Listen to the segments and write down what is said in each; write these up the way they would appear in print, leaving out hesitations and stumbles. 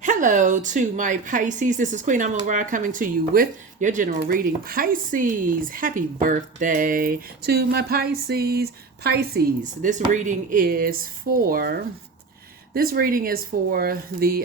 Hello to my Pisces. This is Queen Amun Ra coming to you with your general reading. Pisces, happy birthday to my Pisces. Pisces, this reading is for the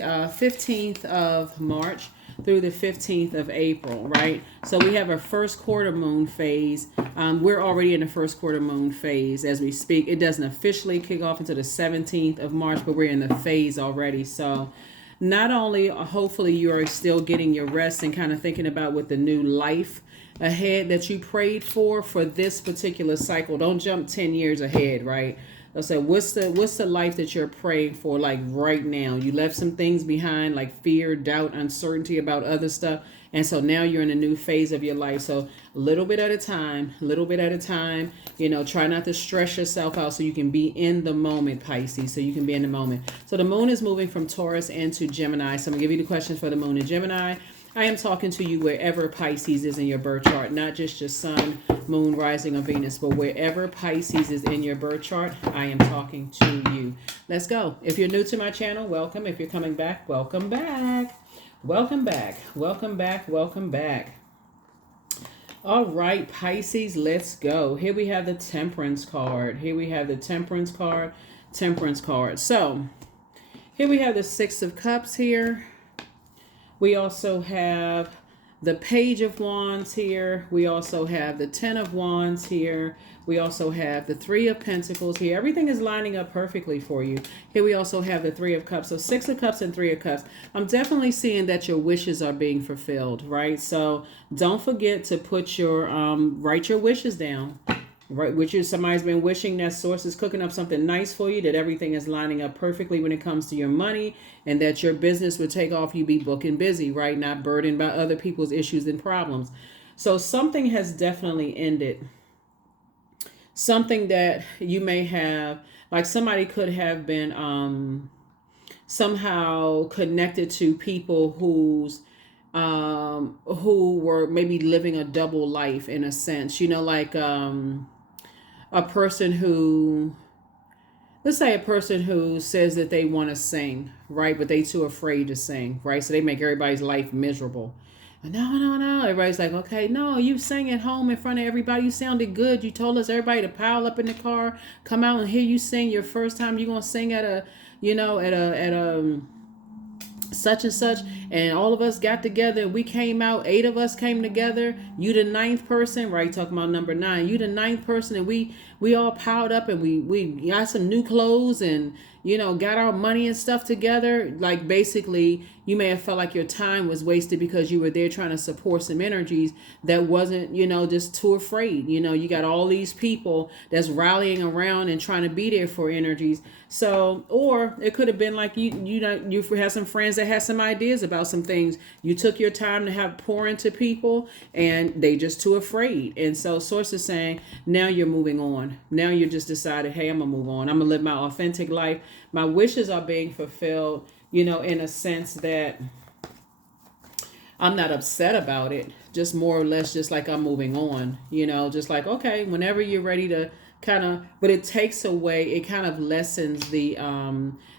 15th of March through the 15th of April, right? So we have our first quarter moon phase. We're already in the first quarter moon phase as we speak. It doesn't officially kick off until the 17th of March, but we're in the phase already. So not only hopefully you are still getting your rest and kind of thinking about what the new life ahead that you prayed for this particular cycle. Don't jump 10 years ahead, right? I'll say, what's the life that you're praying for, like right now? You left some things behind, like fear, doubt, uncertainty about other stuff. And so now you're in a new phase of your life. So a little bit at a time, try not to stress yourself out so you can be in the moment, Pisces, so you can be in the moment. So the moon is moving from Taurus into Gemini. So I'm gonna give you the questions for the moon in Gemini. I am talking to you wherever Pisces is in your birth chart, not just your sun, moon, rising, or Venus, but wherever Pisces is in your birth chart, I am talking to you. Let's go. If you're new to my channel, welcome. If you're coming back, welcome back. Welcome back. Welcome back. Welcome back. All right, Pisces, let's go. Here we have the Temperance card. Temperance card. So here we have the Six of Cups here. We also have the Page of Wands here. We also have the Ten of Wands here. We also have the Three of Pentacles here. Everything is lining up perfectly for you. Here we also have the Three of Cups. So Six of Cups and Three of Cups. I'm definitely seeing that your wishes are being fulfilled, right? So don't forget to put your, write your wishes down. Right, which is somebody's been wishing that source is cooking up something nice for you, that everything is lining up perfectly when it comes to your money, and that your business would take off, you be booking busy, right? Not burdened by other people's issues and problems. So something has definitely ended. Something that you may have, like somebody could have been somehow connected to people who were maybe living a double life in a sense, like a person who, let's say a person who says that they want to sing, right? But they too afraid to sing, right? So they make everybody's life miserable. No. Everybody's like, okay, no, you sang at home in front of everybody. You sounded good. You told us everybody to pile up in the car, come out and hear you sing your first time. You're going to sing at a such and such, and all of us got together and we came out, 8 of us came together, you the 9th person, right? Talking about number 9, you the 9th person, and we all piled up and we got some new clothes and got our money and stuff together. Like basically you may have felt like your time was wasted because you were there trying to support some energies that wasn't, just too afraid. You got all these people that's rallying around and trying to be there for energies. So, or it could have been like you had some friends that had some ideas about some things. You took your time to have pour into people and they just too afraid. And so source is saying, now you're moving on. Now you just decided, hey, I'm gonna move on. I'm gonna live my authentic life. My wishes are being fulfilled, in a sense that I'm not upset about it, just more or less just like I'm moving on, just like, okay, whenever you're ready to but it takes away, it kind of lessens the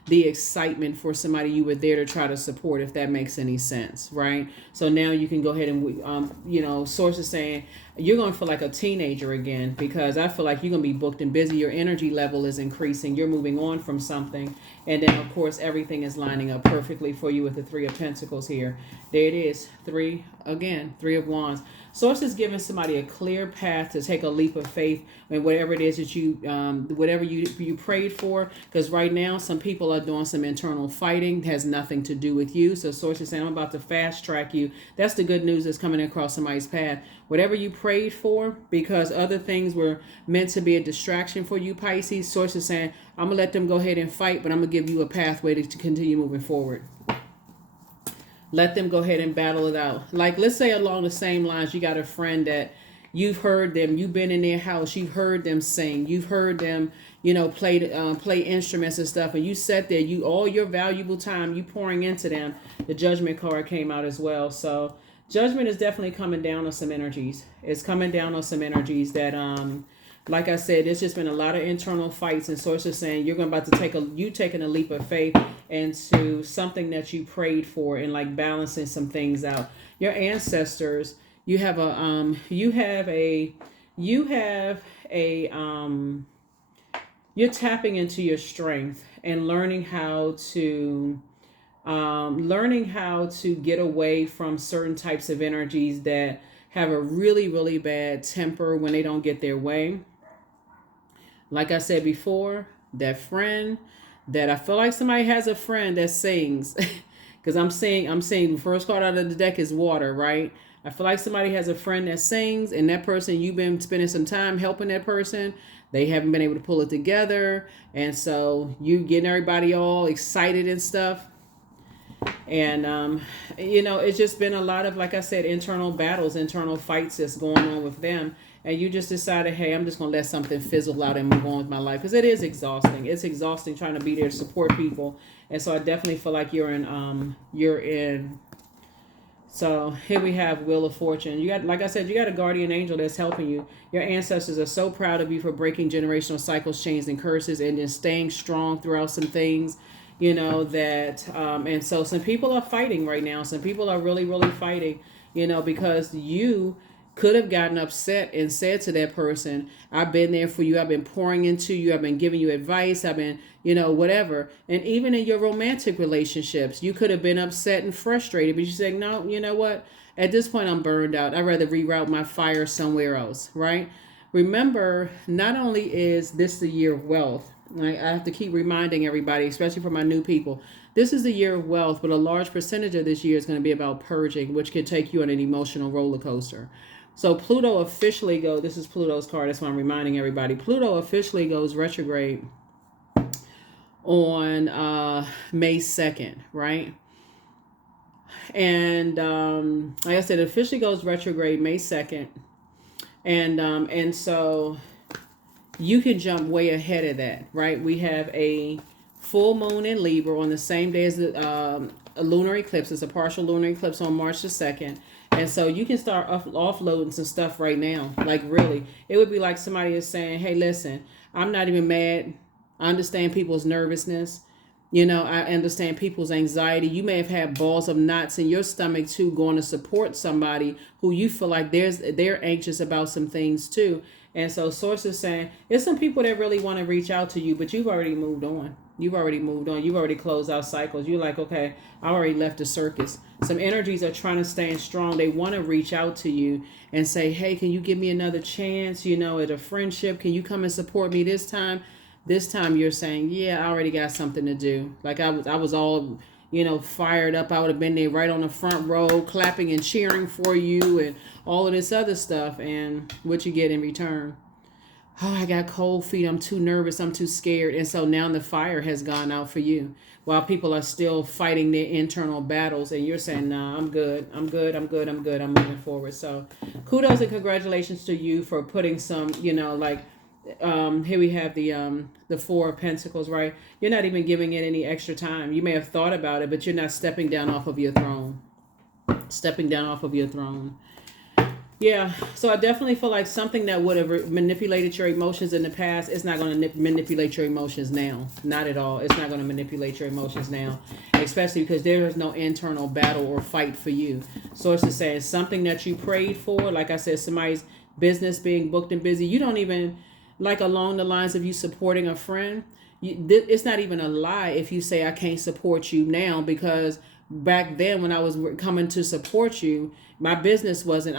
excitement for somebody you were there to try to support, if that makes any sense, right? So now you can go ahead and, sources saying you're going to feel like a teenager again, because I feel like you're going to be booked and busy. Your energy level is increasing. You're moving on from something. And then, of course, everything is lining up perfectly for you with the Three of Pentacles here. There it is. Three of Wands. Source is giving somebody a clear path to take a leap of faith in whatever it is that whatever you prayed for. Because right now, some people are doing some internal fighting. It has nothing to do with you. So source is saying, I'm about to fast track you. That's the good news that's coming across somebody's path. Whatever you prayed for, because other things were meant to be a distraction for you, Pisces, source is saying, I'm going to let them go ahead and fight, but I'm going to give you a pathway to continue moving forward. Let them go ahead and battle it out. Like, let's say along the same lines, you got a friend that you've heard them, you've been in their house, you've heard them sing, you've heard them, play instruments and stuff, and you sat there, all your valuable time, you pouring into them. The Judgment card came out as well. So Judgment is definitely coming down on some energies. It's coming down on some energies that like I said, there's just been a lot of internal fights, and sources saying you're about to taking a leap of faith into something that you prayed for, and like balancing some things out. Your ancestors, you have a you're tapping into your strength and learning how to get away from certain types of energies that have a really, really bad temper when they don't get their way. Like I said before, that friend that I feel like somebody has a friend that sings. Because I'm saying the first card out of the deck is water, right? I feel like somebody has a friend that sings, and that person, you've been spending some time helping that person. They haven't been able to pull it together. And so you getting everybody all excited and stuff. And it's just been a lot of, like I said, internal battles, internal fights that's going on with them. And you just decided, hey, I'm just gonna let something fizzle out and move on with my life, because it is exhausting. It's exhausting trying to be there to support people. And so I definitely feel like you're in. So here we have Wheel of Fortune. You got, like I said, you got a guardian angel that's helping you. Your ancestors are so proud of you for breaking generational cycles, chains, and curses, and just staying strong throughout some things. And so some people are fighting right now. Some people are really, really fighting, because you could have gotten upset and said to that person, I've been there for you. I've been pouring into you. I've been giving you advice. I've been, whatever. And even in your romantic relationships, you could have been upset and frustrated, but you said, no, you know what? At this point, I'm burned out. I'd rather reroute my fire somewhere else, right? Remember, not only is this the year of wealth, I have to keep reminding everybody, especially for my new people, this is the year of wealth, but a large percentage of this year is going to be about purging, which could take you on an emotional roller coaster. So Pluto officially this is Pluto's card, that's why I'm reminding everybody. Pluto officially goes retrograde on May 2nd, right? And like I said, it officially goes retrograde May 2nd. And so you can jump way ahead of that, right? We have a full moon in Libra on the same day as a lunar eclipse. It's a partial lunar eclipse on March the 2nd. And so you can start offloading some stuff right now. Like, really, it would be like somebody is saying, hey, listen, I'm not even mad. I understand people's nervousness. I understand people's anxiety. You may have had balls of knots in your stomach too, going to support somebody who you feel like they're anxious about some things too. And so sources saying there's some people that really want to reach out to you, but you've already moved on. You've already closed out cycles. You're like, okay, I already left the circus. Some energies are trying to stand strong. They want to reach out to you and say, hey, can you give me another chance? At a friendship, can you come and support me this time? This time you're saying, yeah, I already got something to do. Like I was all, fired up. I would have been there right on the front row, clapping and cheering for you and all of this other stuff. And what you get in return? Oh, I got cold feet. I'm too nervous. I'm too scared. And so now the fire has gone out for you while people are still fighting their internal battles. And you're saying, nah, I'm good. I'm good. I'm good. I'm good. I'm moving forward. So kudos and congratulations to you for putting some, here we have the Four of Pentacles, right? You're not even giving it any extra time. You may have thought about it, but you're not stepping down off of your throne. Yeah, so I definitely feel like something that would have manipulated your emotions in the past, it's not going to manipulate your emotions now. Not at all. It's not going to manipulate your emotions now, especially because there is no internal battle or fight for you. Sources say it's something that you prayed for. Like I said, somebody's business being booked and busy. You don't even, like along the lines of you supporting a friend, it's not even a lie if you say I can't support you now, because back then when I was coming to support you, my business wasn't,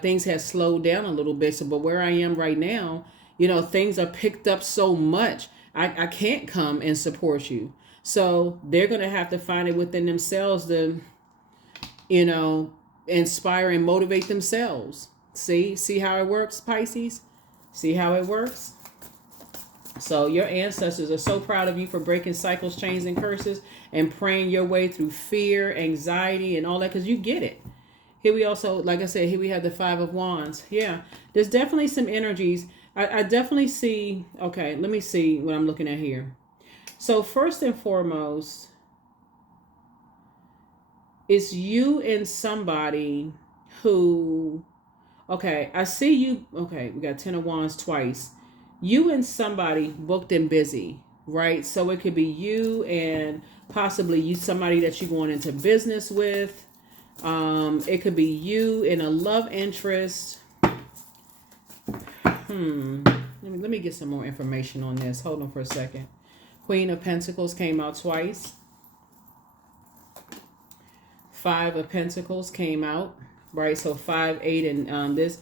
things had slowed down a little bit. So, but where I am right now, things are picked up so much. I can't come and support you. So they're going to have to find it within themselves to, inspire and motivate themselves. See how it works, Pisces? See how it works? So your ancestors are so proud of you for breaking cycles, chains, and curses and praying your way through fear, anxiety, and all that, because you get it. Here we also, like I said, here we have the Five of Wands. Yeah, there's definitely some energies. I definitely see, okay, let me see what I'm looking at here. So first and foremost, it's you and somebody who Okay, I see you. Okay, we got 10 of Wands twice. You and somebody booked and busy, right? So it could be you and possibly you, somebody that you're going into business with. It could be you in a love interest. Let me get some more information on this. Hold on for a second. Queen of Pentacles came out twice. Five of Pentacles came out, right? So 5, 8, and this,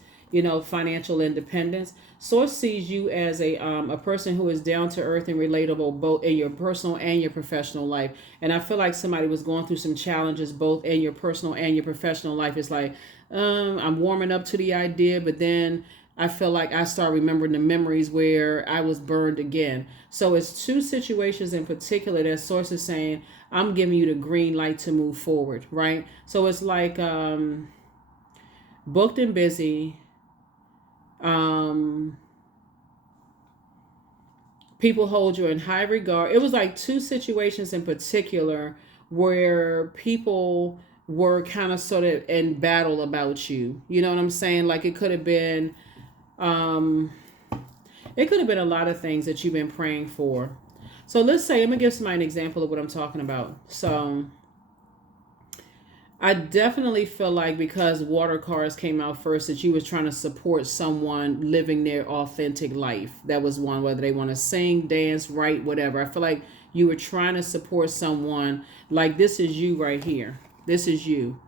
financial independence. Source sees you as a person who is down to earth and relatable, both in your personal and your professional life. And I feel like somebody was going through some challenges, both in your personal and your professional life. It's like, I'm warming up to the idea, but then I feel like I start remembering the memories where I was burned again. So it's two situations in particular that source is saying, I'm giving you the green light to move forward, right? So it's like booked and busy. People hold you in high regard. It was like two situations in particular where people were kind of sort of in battle about you. You know what I'm saying? Like it could have been a lot of things that you've been praying for. So let's say, I'm going to give somebody an example of what I'm talking about. So I definitely feel like because water cards came out first, that you was trying to support someone living their authentic life. That was one, whether they want to sing, dance, write, whatever. I feel like you were trying to support someone. Like this is you right here. This is you.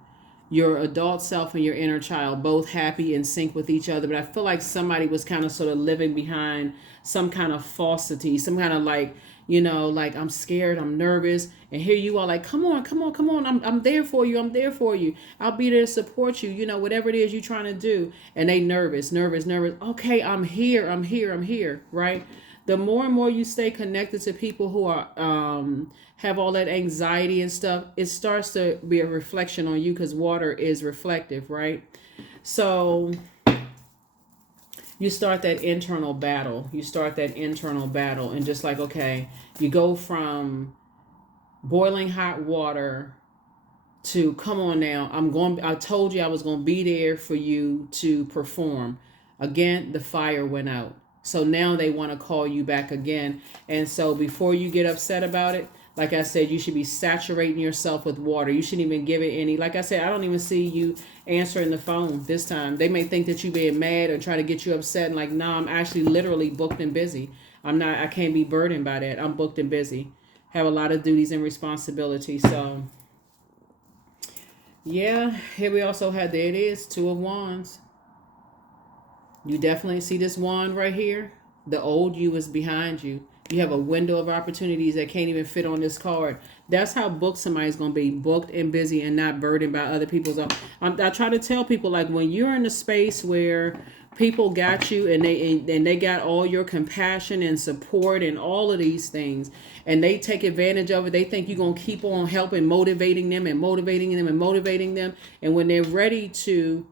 Your adult self and your inner child, both happy in sync with each other. But I feel like somebody was kind of sort of living behind some kind of falsity, some kind of like, like I'm scared, I'm nervous. And here you are like, come on, come on, come on. I'm there for you. I'm there for you. I'll be there to support you. Whatever it is you're trying to do. And they nervous. Okay, I'm here. Right. The more and more you stay connected to people who are have all that anxiety and stuff, it starts to be a reflection on you because water is reflective, right? So you start that internal battle. And just like, okay, you go from boiling hot water to, come on now, I told you I was going to be there for you to perform. Again, the fire went out. So now they want to call you back again. And so before you get upset about it, like I said, you should be saturating yourself with water. You shouldn't even give it any. Like I said, I don't even see you answering the phone this time. They may think that you being mad or try to get you upset. And like, nah, I'm actually literally booked and busy. I can't be burdened by that. I'm booked and busy. Have a lot of duties and responsibilities. So yeah, here we also had, there it is, Two of Wands. You definitely see this wand right here. The old you is behind you. You have a window of opportunities that can't even fit on this card. That's how booked somebody's going to be, booked and busy and not burdened by other people's. I try to tell people, like, when you're in a space where people got you and they got all your compassion and support and all of these things, and they take advantage of it, they think you're going to keep on helping, motivating them. And when they're ready to,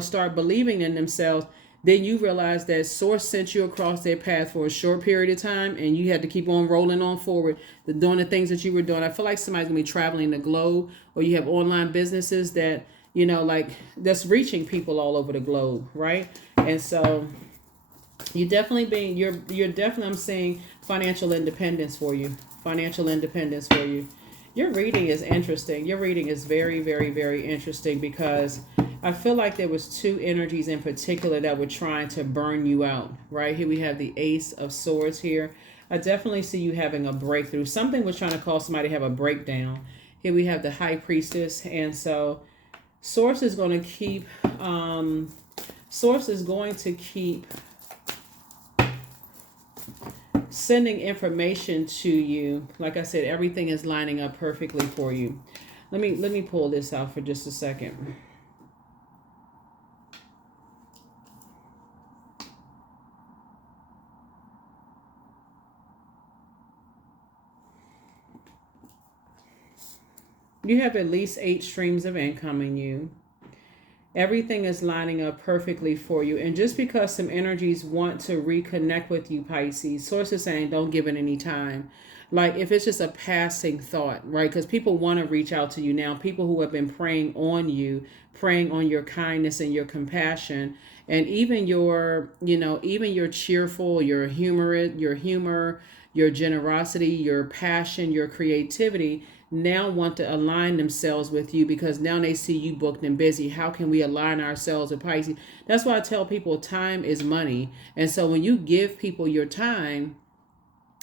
start believing in themselves, then you realize that source sent you across their path for a short period of time and you had to keep on rolling on forward, doing the things that you were doing. I feel like somebody's going to be traveling the globe, or you have online businesses that, like that's reaching people all over the globe, right? And so you're definitely, I'm saying financial independence for you. Your reading is interesting. Your reading is very, very, very interesting because I feel like there was two energies in particular that were trying to burn you out. Right here we have the Ace of Swords here. I definitely see you having a breakthrough. Something was trying to cause somebody to have a breakdown. Here we have the High Priestess. And so Source is going to keep sending information to you. Like I said, everything is lining up perfectly for you. Let me pull this out for just a second. You have at least 8 streams of income in you. Everything is lining up perfectly for you. And just because some energies want to reconnect with you, Pisces, Source is saying don't give it any time. like if it's just a passing thought, right? Because people want to reach out to you now, people who have been preying on you, preying on your kindness and your compassion, and even your, even your cheerful, your humor, your generosity, your passion, your creativity, now want to align themselves with you because now they see you booked and busy. How can we align ourselves with Pisces? That's why I tell people time is money. And so when you give people your time,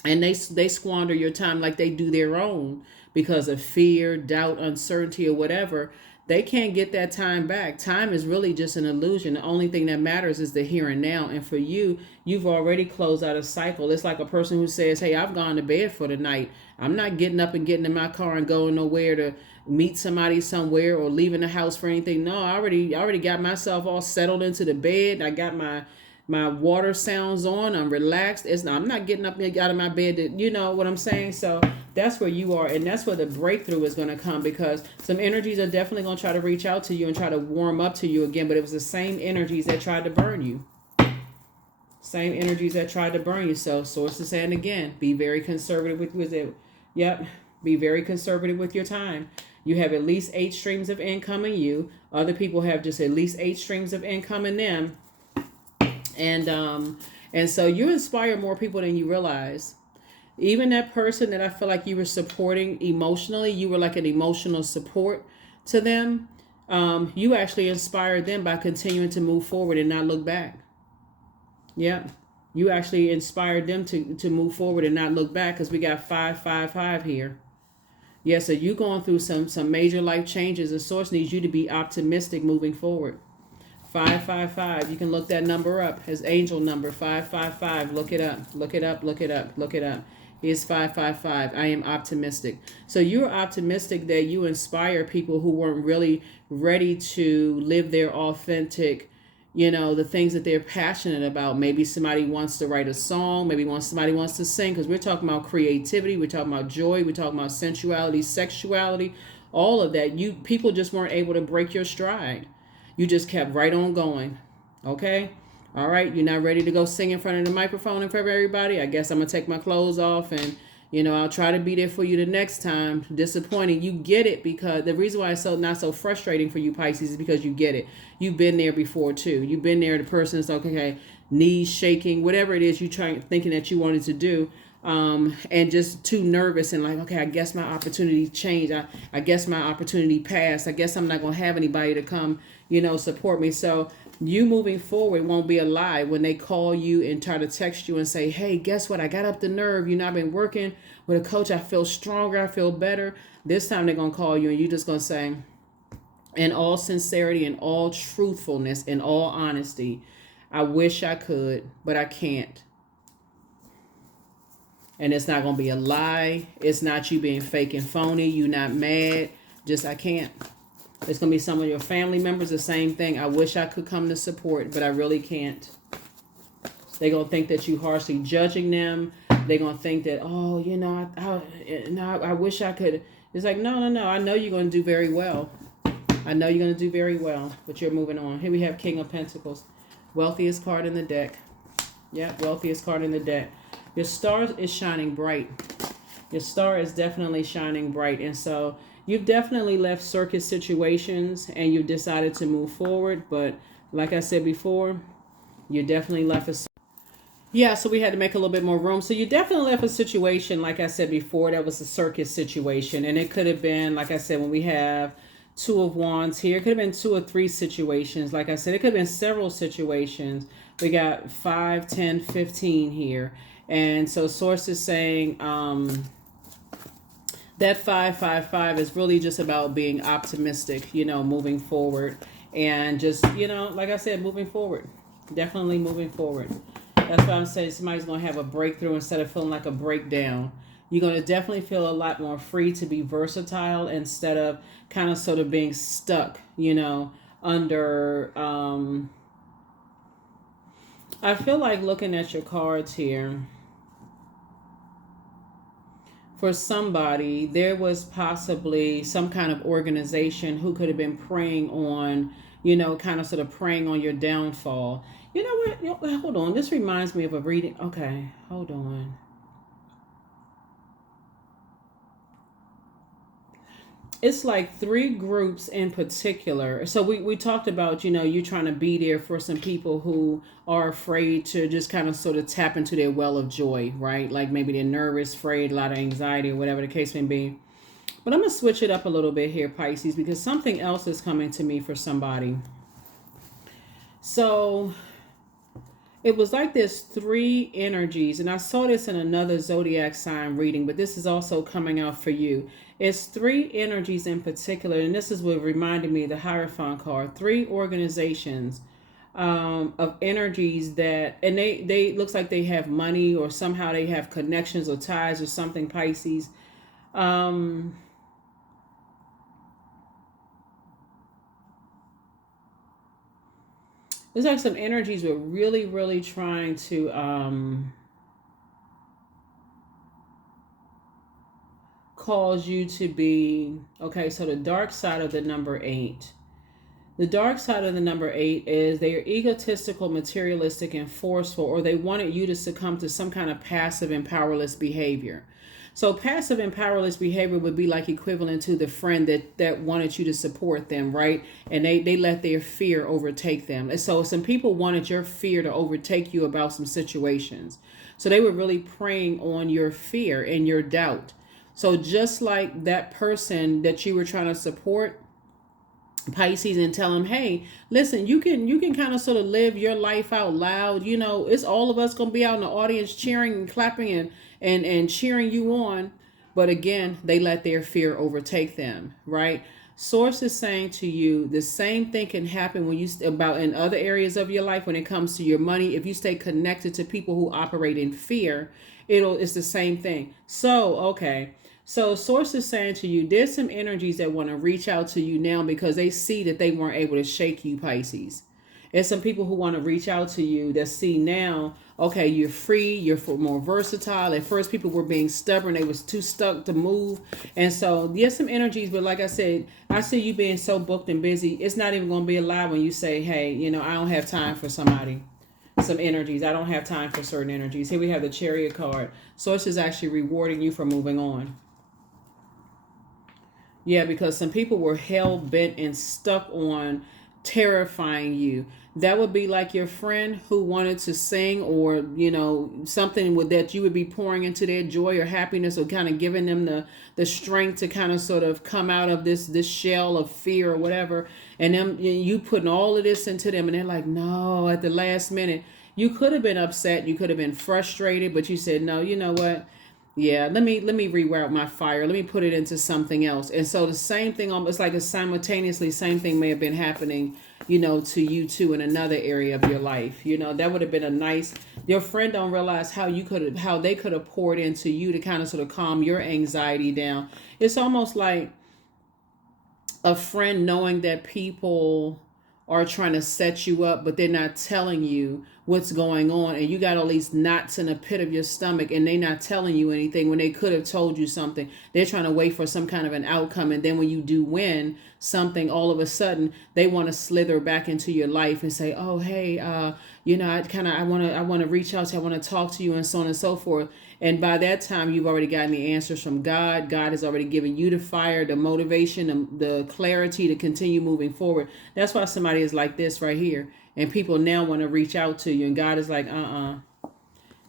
and they squander your time like they do their own because of fear, doubt, uncertainty, or whatever, they can't get that time back. Time is really just an illusion. The only thing that matters is the here and now. And for you, you've already closed out a cycle. It's like a person who says, hey, I've gone to bed for the night. I'm not getting up and getting in my car and going nowhere to meet somebody somewhere or leaving the house for anything. No, I already got myself all settled into the bed. I got my water sounds on. I'm relaxed. I'm not getting up and out of my bed to, you know what I'm saying? So that's where you are, and that's where the breakthrough is going to come, because some energies are definitely going to try to reach out to you and try to warm up to you again, but it was the same energies that tried to burn you. Same energies that tried to burn you. So source is saying again, be very conservative with it. Yep. Be very conservative with your time. You have at least 8 streams of income in you. Other people have just at least 8 streams of income in them. And so you inspire more people than you realize. Even that person that I feel like you were supporting emotionally, you were like an emotional support to them. You actually inspired them by continuing to move forward and not look back. Yeah. You actually inspired them to move forward and not look back, because we got 555 here. Yeah, so you're going through some major life changes, and Source needs you to be optimistic moving forward. 555. You can look that number up. His angel number 555. Look it up. Look it up. Look it up. Look it up. Here's 555. I am optimistic. So you're optimistic that you inspire people who weren't really ready to live their authentic, the things that they're passionate about. Maybe somebody wants to write a song. Maybe somebody wants to sing, because we're talking about creativity. We're talking about joy. We're talking about sensuality, sexuality, all of that. People just weren't able to break your stride. You just kept right on going. Okay? All right. You're not ready to go sing in front of the microphone in front of everybody. I guess I'm going to take my clothes off and, I'll try to be there for you the next time. Disappointing. You get it, because the reason why it's not so frustrating for you, Pisces, is because you get it. You've been there before too. You've been there. The person is like, okay, knees shaking, whatever it is you thinking that you wanted to do. And just too nervous and like, okay, I guess my opportunity changed. I guess my opportunity passed. I guess I'm not going to have anybody to come, support me. So you moving forward won't be a lie when they call you and try to text you and say, hey, guess what? I got up the nerve. I've been working with a coach. I feel stronger. I feel better. This time they're going to call you and you're just going to say, in all sincerity, in all truthfulness, in all honesty, I wish I could, but I can't. And it's not going to be a lie. It's not you being fake and phony. You're not mad. Just, I can't. It's going to be some of your family members, the same thing. I wish I could come to support, but I really can't. They're going to think that you harshly judging them. They're going to think that, oh, I wish I could. It's like, no. I know you're going to do very well. I know you're going to do very well, but you're moving on. Here we have King of Pentacles. Wealthiest card in the deck. Yeah, wealthiest card in the deck. Your star is shining bright. Your star is definitely shining bright. And so you've definitely left circus situations and you've decided to move forward. But like I said before, you definitely left a... Yeah, so we had to make a little bit more room. So you definitely left a situation, like I said before, that was a circus situation. And it could have been, like I said, when we have 2 of Wands here, it could have been 2 or 3 situations. Like I said, it could have been several situations. We got 5, 10, 15 here. And so Source is saying that 555 is really just about being optimistic, moving forward. And just, like I said, moving forward. Definitely moving forward. That's why I'm saying somebody's going to have a breakthrough instead of feeling like a breakdown. You're going to definitely feel a lot more free to be versatile instead of kind of sort of being stuck, under... I feel like looking at your cards here, for somebody, there was possibly some kind of organization who could have been preying on, kind of sort of preying on your downfall. You know what? Hold on. This reminds me of a reading. Okay, hold on. it's like three groups in particular. So we talked about, you know, you trying to be there for some people who are afraid to just kind of sort of tap into their well of joy, right? Like maybe they're nervous, afraid, a lot of anxiety, or whatever the case may be. But I'm going to switch it up a little bit here, Pisces, because something else is coming to me for somebody. So it was like there's three energies, and I saw this in another zodiac sign reading, but this is also coming out for you. It's three energies in particular, and this is what reminded me of the Hierophant card. Three organizations of energies that, and they looks like they have money, or somehow they have connections or ties or something, Pisces. There's like some energies we're really, really trying to cause you to be, okay, so the dark side of the number 8. The dark side of the number 8 is they are egotistical, materialistic, and forceful, or they wanted you to succumb to some kind of passive and powerless behavior. So passive and powerless behavior would be like equivalent to the friend that wanted you to support them, right? And they let their fear overtake them. And so some people wanted your fear to overtake you about some situations. So they were really preying on your fear and your doubt. So just like that person that you were trying to support, Pisces, and tell them, hey, listen, you can kind of sort of live your life out loud. You know, it's all of us gonna be out in the audience cheering and clapping and cheering you on. But again, they let their fear overtake them, right? Source is saying to you the same thing can happen when you about in other areas of your life when it comes to your money. If you stay connected to people who operate in fear, it's the same thing. So okay. So source is saying to you, there's some energies that want to reach out to you now because they see that they weren't able to shake you, Pisces. There's some people who want to reach out to you that see now, okay, you're free, you're more versatile. At first, people were being stubborn. They was too stuck to move. And so there's some energies, but like I said, I see you being so booked and busy. It's not even going to be a lie when you say, hey, you know, I don't have time for somebody. Some energies. I don't have time for certain energies. Here we have the Chariot card. Source is actually rewarding you for moving on. Yeah, because some people were hell bent and stuck on terrifying you. That would be like your friend who wanted to sing, or you know, something with that you would be pouring into their joy or happiness, or kind of giving them the strength to kind of sort of come out of this shell of fear or whatever. And them, you putting all of this into them, and they're like, no, at the last minute. You could have been upset, you could have been frustrated, but you said, no, you know what? Yeah, let me reroute my fire. Let me put it into something else. And so the same thing, almost like a simultaneously, same thing may have been happening, you know, to you too in another area of your life. You know, that would have been a nice. Your friend don't realize how they could have poured into you to kind of sort of calm your anxiety down. It's almost like a friend knowing that people are trying to set you up, but they're not telling you what's going on, and you got all these knots in the pit of your stomach, and they're not telling you anything when they could have told you something. They're trying to wait for some kind of an outcome, and then when you do win something, all of a sudden they want to slither back into your life and say, oh hey, you know, I want to reach out to you, I want to talk to you, and so on and so forth. And by that time, you've already gotten the answers from God. God has already given you the fire, the motivation, the clarity to continue moving forward. That's why somebody is like this right here. And people now want to reach out to you. And God is like,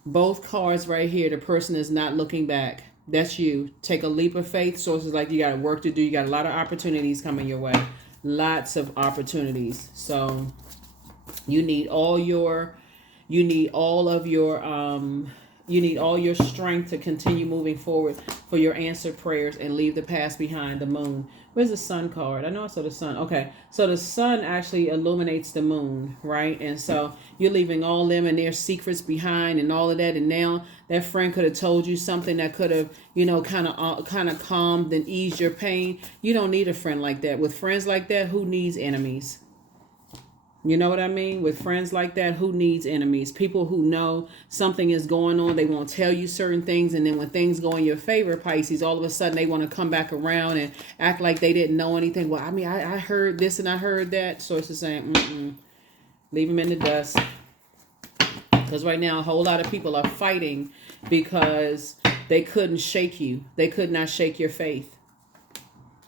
both cards right here, the person is not looking back. That's you. Take a leap of faith. Sources like you got work to do. You got a lot of opportunities coming your way. Lots of opportunities. So you need all your strength to continue moving forward for your answered prayers and leave the past behind. The moon. Where's the sun card? I know I saw the sun. Okay. So the sun actually illuminates the moon, right? And so you're leaving all them and their secrets behind and all of that. And now that friend could have told you something that could have, you know, kind of calmed and eased your pain. You don't need a friend like that. With friends like that, who needs enemies? You know what I mean? With friends like that, who needs enemies? People who know something is going on, they won't tell you certain things. And then when things go in your favor, Pisces, all of a sudden they want to come back around and act like they didn't know anything. Well, I mean, I heard this and I heard that. Sources saying, leave them in the dust. Because right now, a whole lot of people are fighting because they couldn't shake you. They could not shake your faith.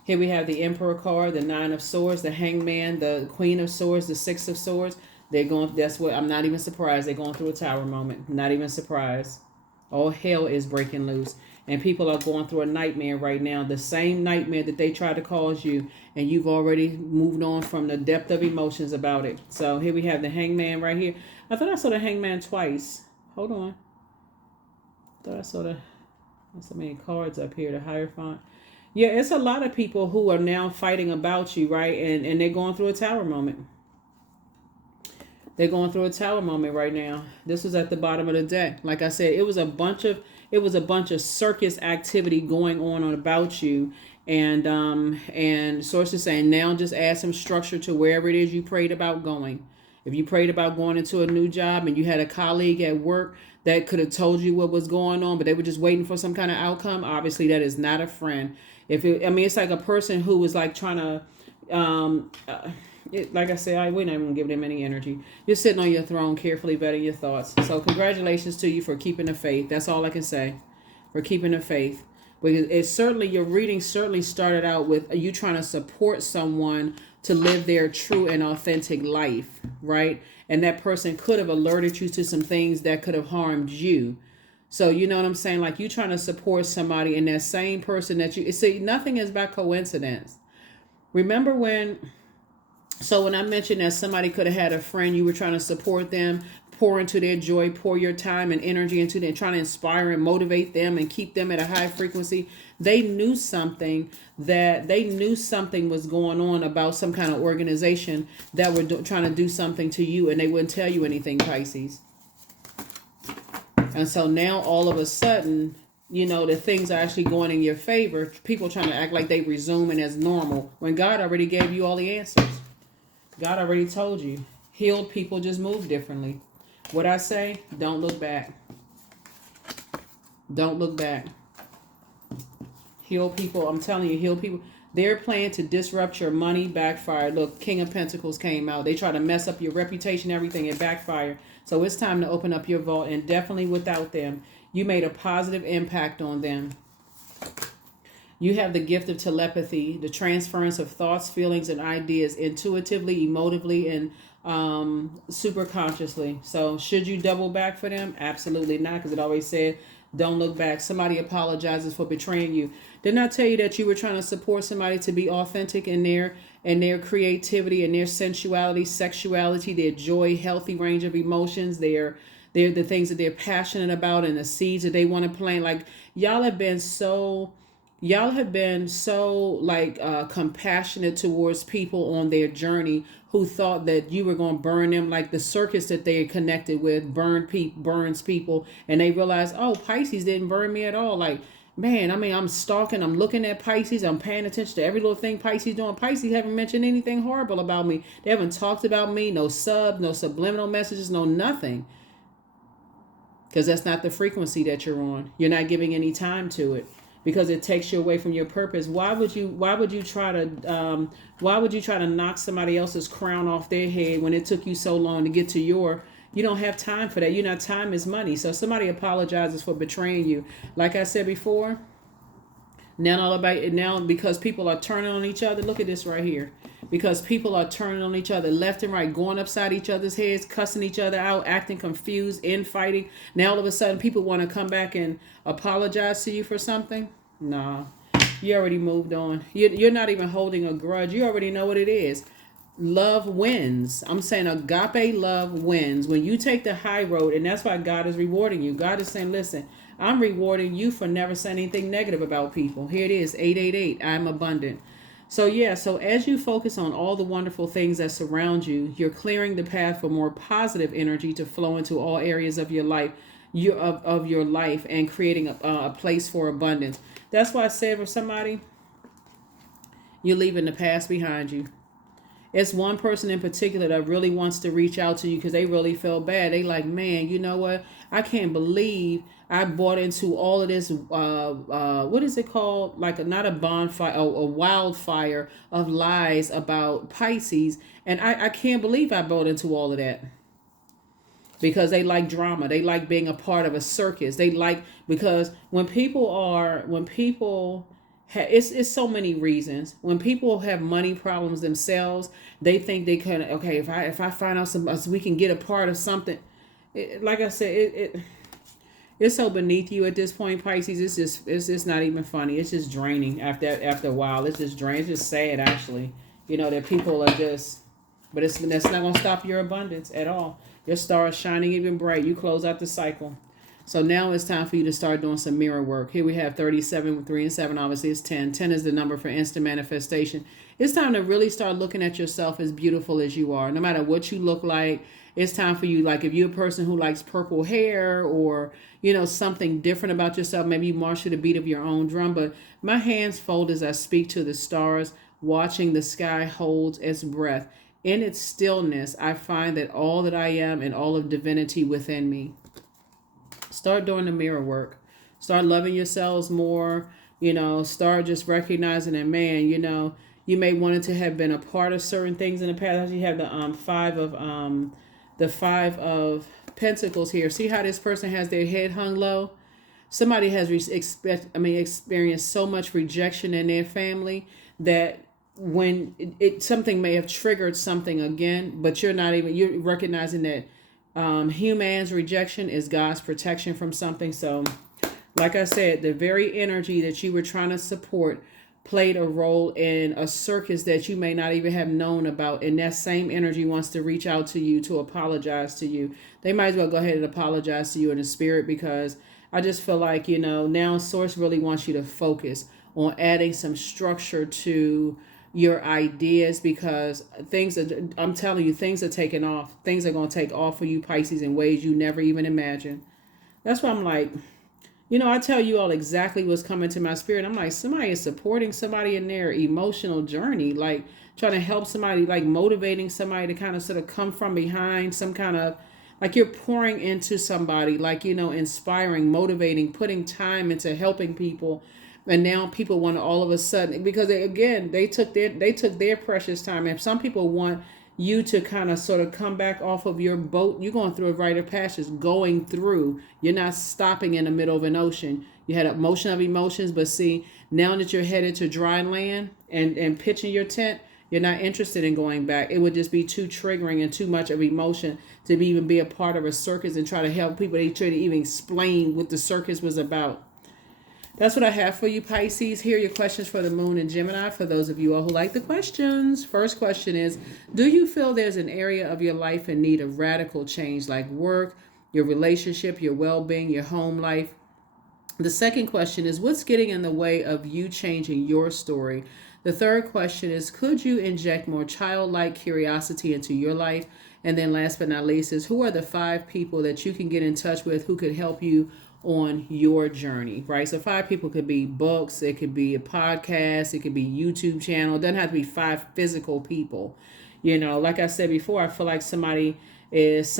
Here we have the Emperor card, the Nine of Swords, the Hangman, the Queen of Swords, the Six of Swords. They're going, that's what, I'm not even surprised. They're going through a tower moment. Not even surprised. All hell is breaking loose. And people are going through a nightmare right now. The same nightmare that they tried to cause you. And you've already moved on from the depth of emotions about it. So here we have the Hangman right here. I thought I saw the Hangman twice. Hold on. I thought I saw there's so many cards up here. The Hierophant. Yeah, it's a lot of people who are now fighting about you, right? And they're going through a tower moment. They're going through a tower moment right now. This was at the bottom of the deck. Like I said, it was a bunch of circus activity going on about you. And sources saying now just add some structure to wherever it is you prayed about going. If you prayed about going into a new job and you had a colleague at work that could have told you what was going on, but they were just waiting for some kind of outcome, obviously that is not a friend. It's like a person who was like trying to, like I said, we're not even gonna give them any energy. You're sitting on your throne, carefully vetting your thoughts. So congratulations to you for keeping the faith. That's all I can say, for keeping the faith. Because it's certainly, your reading certainly started out with you trying to support someone to live their true and authentic life, right? And that person could have alerted you to some things that could have harmed you. So you know what I'm saying? Like you trying to support somebody, and that same person that you see, nothing is by coincidence. Remember when I mentioned that somebody could have had a friend, you were trying to support them, pour into their joy, pour your time and energy into them, trying to inspire and motivate them and keep them at a high frequency. They knew something was going on about some kind of organization that were trying to do something to you, and they wouldn't tell you anything, Pisces. And so now all of a sudden, the things are actually going in your favor. People trying to act like they resuming as normal when God already gave you all the answers. God already told you. Healed people just move differently. What I say, don't look back. Don't look back. Heal people, I'm telling you, heal people. Their plan to disrupt your money backfired. Look, King of Pentacles came out. They try to mess up your reputation, everything, it backfired. So it's time to open up your vault, and definitely without them, you made a positive impact on them. You have the gift of telepathy, the transference of thoughts, feelings, and ideas intuitively, emotively, and super consciously. So should you double back for them? Absolutely not, because it always said, don't look back. Somebody apologizes for betraying you. Didn't I tell you that you were trying to support somebody to be authentic in their creativity and their sensuality, sexuality, their joy, healthy range of emotions, they're the things that they're passionate about, and the seeds that they want to plant? Like y'all have been so compassionate towards people on their journey who thought that you were going to burn them, like the circus that they connected with burns people, and they realized, oh, Pisces didn't burn me at all. Like, man, I'm stalking, I'm looking at Pisces, I'm paying attention to every little thing Pisces doing. Pisces haven't mentioned anything horrible about me. They haven't talked about me, no subs, no subliminal messages, no nothing. Because that's not the frequency that you're on. You're not giving any time to it, because it takes you away from your purpose. Why would you try to knock somebody else's crown off their head when it took you so long to get to you don't have time for that. Time is money. So somebody apologizes for betraying you. Like I said before, now because people are turning on each other. Look at this right here. Because people are turning on each other left and right, going upside each other's heads, cussing each other out, acting confused, infighting. Now all of a sudden people want to come back and apologize to you for something. Nah, you already moved on. You're not even holding a grudge. You already know what it is. Love wins. I'm saying agape love wins. When you take the high road, and that's why God is rewarding you. God is saying, listen, I'm rewarding you for never saying anything negative about people. Here it is, 888. I'm abundant. So as you focus on all the wonderful things that surround you, you're clearing the path for more positive energy to flow into all areas of your life, your life, and creating a place for abundance. That's why I said for somebody, you're leaving the past behind you. It's one person in particular that really wants to reach out to you because they really feel bad. They like, man, you know what? I can't believe I bought into all of this. What is it called? Like not a bonfire, a wildfire of lies about Pisces. And I can't believe I bought into all of that. Because they like drama. They like being a part of a circus. They like, because when people it's so many reasons. When people have money problems themselves, they think they can, okay, if I find out some, we can get a part of something. Like I said, it's so beneath you at this point, Pisces. It's just not even funny. It's just draining after a while. It's just draining. It's just sad, actually. That people are just, but that's not gonna stop your abundance at all. Your star is shining even bright. You close out the cycle. So now it's time for you to start doing some mirror work. Here we have 37, 3 and 7. Obviously, it's 10. 10 is the number for instant manifestation. It's time to really start looking at yourself as beautiful as you are. No matter what you look like, it's time for you. Like if you're a person who likes purple hair or, something different about yourself, maybe you march to the beat of your own drum. But my hands fold as I speak to the stars, watching the sky holds its breath. In its stillness, I find that all that I am and all of divinity within me. Start doing the mirror work. Start loving yourselves more. Start just recognizing that, man, you may wanted to have been a part of certain things in the past. You have the five of Pentacles here. See how this person has their head hung low? Somebody has experienced so much rejection in their family that when something may have triggered something again, but you're recognizing that human's rejection is God's protection from something. So, like I said, the very energy that you were trying to support played a role in a circus that you may not even have known about. And that same energy wants to reach out to you to apologize to you. They might as well go ahead and apologize to you in the spirit, because I just feel like, now Source really wants you to focus on adding some structure to your ideas, because I'm telling you, things are taking off. Things are going to take off for you, Pisces, in ways you never even imagined. That's why I'm like, I tell you all exactly what's coming to my spirit. I'm like, somebody is supporting somebody in their emotional journey, like trying to help somebody, like motivating somebody to kind of sort of come from behind, some kind of, like you're pouring into somebody, like, inspiring, motivating, putting time into helping people. And now people want to all of a sudden, because they took their precious time. And some people want you to kind of sort of come back off of your boat. You're going through a rite of passage, going through. You're not stopping in the middle of an ocean. You had a motion of emotions, but see, now that you're headed to dry land and pitching your tent, you're not interested in going back. It would just be too triggering and too much of emotion to even be a part of a circus and try to help people. They try to even explain what the circus was about. That's what I have for you, Pisces. Here are your questions for the moon and Gemini, for those of you all who like the questions. First question is, do you feel there's an area of your life in need of radical change, like work, your relationship, your well-being, your home life? The second question is, what's getting in the way of you changing your story? The third question is, could you inject more childlike curiosity into your life? And then last but not least is, who are the 5 people that you can get in touch with who could help you on your journey, right? So 5 people could be books, it could be a podcast, it could be YouTube channel. It doesn't have to be 5 physical people. Like I said before, I feel like somebody is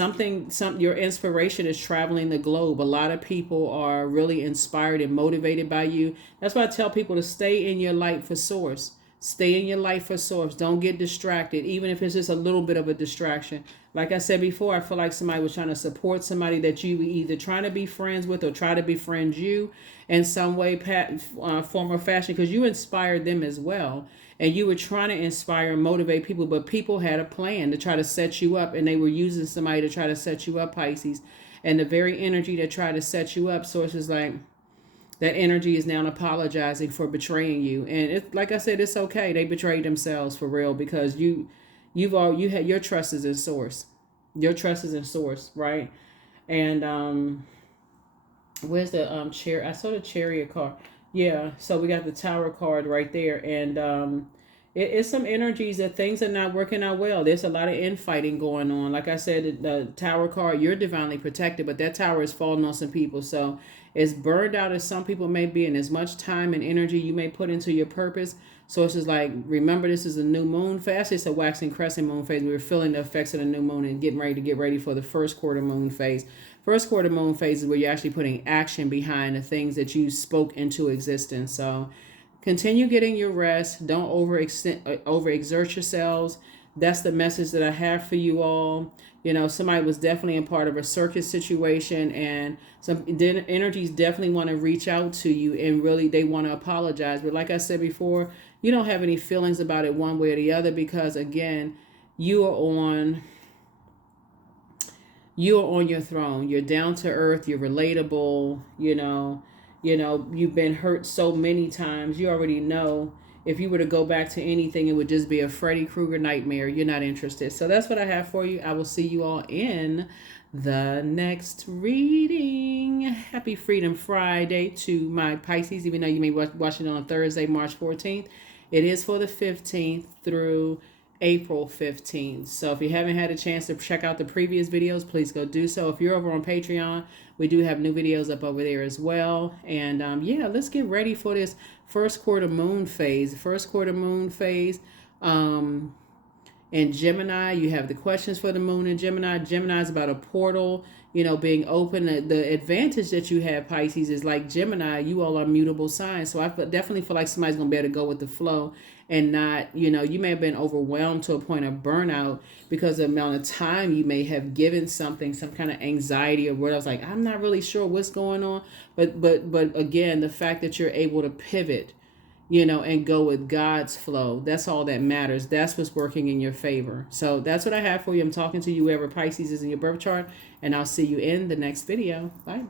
your inspiration is traveling the globe. A lot of people are really inspired and motivated by you. That's why I tell people to stay in your light for source. Stay in your light for source. Don't get distracted, even if it's just a little bit of a distraction. Like I said before, I feel like somebody was trying to support somebody that you were either trying to be friends with or try to befriend you in some way, form, or fashion, because you inspired them as well. And you were trying to inspire and motivate people, but people had a plan to try to set you up, and they were using somebody to try to set you up, Pisces. And the very energy that tried to set you up, Source is like, that energy is now apologizing for betraying you. And it, like I said, it's okay. They betrayed themselves for real, because you had your trust is in source. Your trust is in source, right? And where's the chair? I saw the chariot card. Yeah, so we got the Tower card right there, and it's some energies that things are not working out well. There's a lot of infighting going on. Like I said, the Tower card, you're divinely protected, but that tower is falling on some people. So as burned out as some people may be, and as much time and energy you may put into your purpose. So it's just like, remember, this is a new moon phase. It's a waxing crescent moon phase. We're feeling the effects of the new moon and getting ready for the first quarter moon phase. First quarter moon phase is where you're actually putting action behind the things that you spoke into existence. So continue getting your rest. Don't overexert yourselves. that's the message that I have for you all. You know, somebody was definitely a part of a circus situation, and some energies definitely want to reach out to you, and really they want to apologize. But like I said before, you don't have any feelings about it one way or the other, because again, you are on your throne. You're down to earth. You're relatable. You've been hurt so many times. You already know if you were to go back to anything, it would just be a Freddy Krueger nightmare. You're not interested. So that's what I have for you. I will see you all in the next reading. Happy Freedom Friday to my Pisces, even though you may watch it on Thursday, March 14th. It is for the 15th through April 15th. So if you haven't had a chance to check out the previous videos, please go do so. If you're over on Patreon, we do have new videos up over there as well. And yeah, let's get ready for this first quarter moon phase. First quarter moon phase. In Gemini, you have the questions for the moon in Gemini. Gemini is about a portal, being open. The advantage that you have, Pisces, is like Gemini, you all are mutable signs. So I definitely feel like somebody's going to be able to go with the flow and not, you may have been overwhelmed to a point of burnout because of the amount of time you may have given something, some kind of anxiety or what. I was like, I'm not really sure what's going on. But again, the fact that you're able to pivot, and go with God's flow. That's all that matters. That's what's working in your favor. So that's what I have for you. I'm talking to you whoever Pisces is in your birth chart, and I'll see you in the next video. Bye.